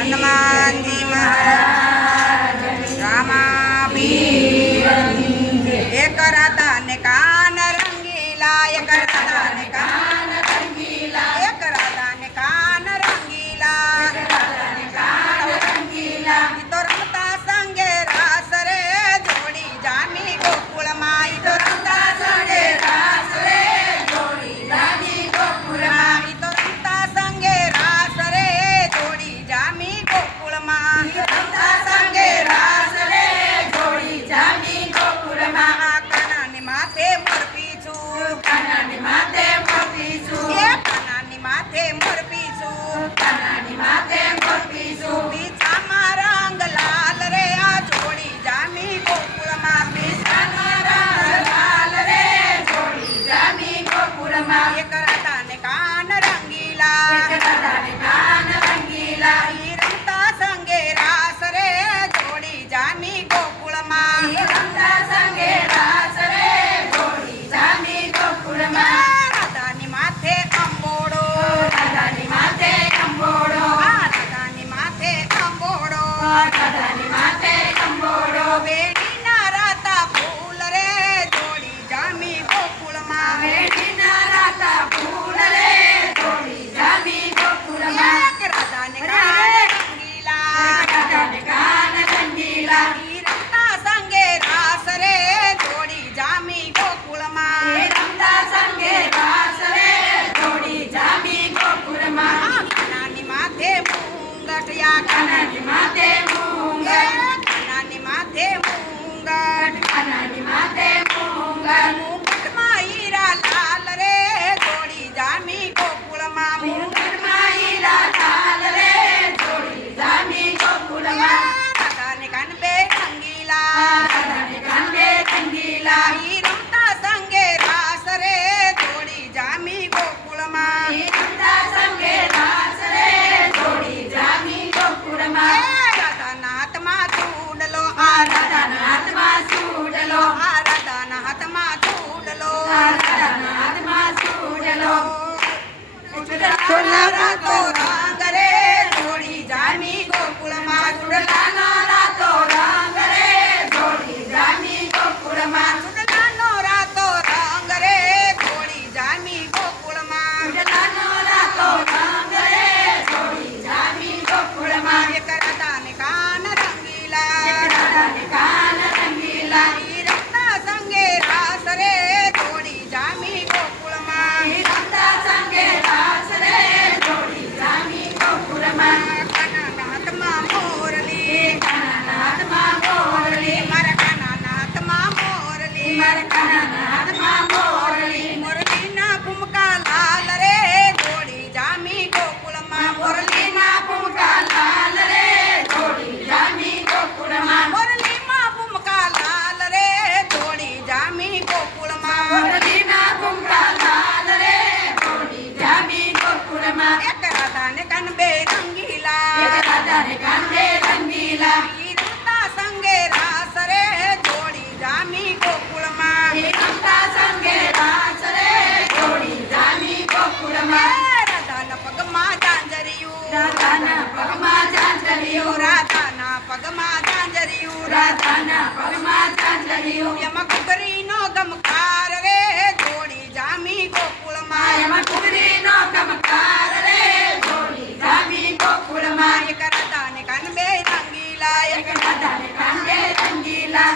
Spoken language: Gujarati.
હનુમાનજી મહારાજ રામાપીર એક રાતા ને કાન રંગીલા એક રાતા ને કાન રંગીલા એક રાતા ને કાન રંગીલા એક રાતા ને કાન રંગીલા તો રમતા સંગે રાસ રે જોડી જામી ગોકુળમાં તો રમતા સંગે રાસ રે જોડી જામી ગોકુળમાં તો રમતા સંગે રાસ રે જોડી જામી ગોકુળમાં રમતા સંગે રાસ રે જોડી જામી ગોકુળમાં કાનાની માથે મોર પીછું કાનાની માથે મોર પીછું એ કાનાની માથે મોર પીછું કાનાની માથે મોર પીછું પીછામાં રંગ લાલ રે આ જોડી જામી ગોકુળમાં પીછામાં રંગ લાલ રે જોડી જામી ગોકુળમાં એક રાતા ને કાન રંગીલા એક રાતા ને કાન રંગીલા ઈ રમતા સંગે રાસ રે જોડી જામી ગોકુળમાં રમતા સંગે રાસ રે જોડી જામી ગોકુળમાં રાધાની માથે અંબોડો રાધાની માથે અંબોડો રાધાની માથે અંબોડો રાધાની માથે અંબોડો વેણીના રાતા ફૂલ રે જોડી જામી ગોકુળમાં વેણીના રાતા ફૂલ રે જોડી જામી ગોકુળમાં એક રાધાને કાન રંગીલા રાધાને કાન રંગીલા ઈ રમતા સંગે રાસ રે જોડી જામી ગોકુળમાં રમતા સંગે રાસ રે જોડી જામી ગોકુળમાં કાનાની માથે મૂંગટિયા કાનાની માથે મૂંગટ કાનાની માથે મૂંગટ કાનાની માથે મૂંગટ મુકુટમાં હીરા લાલ રે જોડી જામી ગોકુળમાં મુકુટમાં હીરા લાલ રે જોડી જામી ગોકુળમાં રાધાને કાન બે રંગીલા રાધાને કાન બે રંગીલા ઈ રમતા સંગે રાસ રે જોડી જામી ગોકુળમાં રમતા સંગે રાસ રે જોડી જામી ગોકુળમાં રાધાના હાથમાં ચૂડલો આ રાધાના હાથમાં ચૂડલો આ રાધાના હાથમાં ચૂડલો આ રાધાના હાથમાં ચૂડલો ચૂડલા રાતો રંગ રે જોડી જામી ગોકુળમાં ચૂડલાનો રાતો રંગ રે જોડી જામી ગોકુળમાં ચૂડલાનો રાતો રંગ રે જોડી જામી ગોકુળમાં ચૂડલાનો રાતો રંગ રે જોડી જામી ગોકુળમાં એક રાધાને કાન રંગીલા એક રાધાને કાન રંગીલા ઈ રમતા સંગે રાસ રે જોડી જામી ગોકુળમાં રમતા સંગે રાસ રે જોડી જામી ગોકુળમાં કાનાના હાથમાં મોરલી કાનાના હાથમાં મોરલી મારા કાનાના હાથમાં મોરલી મારા કાનાના હાથમાં મોરલી મોરલીના ભૂમકા લાલ રે જોડી જામી ગોકુળમાં મોરલીના ભૂમકા લાલ રે જોડી જામી ગોકુળમાં મોરલીમાં ભૂમકા લાલ રે જોડી જામી ગોકુળમાં મોરલીના ભૂમકા લાલ રે જોડી જામી ગોકુળમાં એક રાધાને કાન બે રંગીલા એક રાધાને કાન બે રંગીલા ઈ રમતા સંગે રાસ રે જોડી જામી ગોકુળમાં રમતા સંગે રાસ રે જોડી જામી ગોકુળમાં રાધાના પગમાં ઝાંઝરિયું રાધાના પગમાં ઝાંઝરિયું રાધાના પગમાં ઝાંઝરિયું રાધાના પગમાં ઝાંઝરિયું એમાં કુકરીનો ગમકાર રે જોડી જામી ગોકુળમાં એમાં કુકરીનો ગમકાર રે જોડી જામી ગોકુળમાં એક રાધાને કાન બે રંગીલા એક રાધાને કાન બે રંગીલા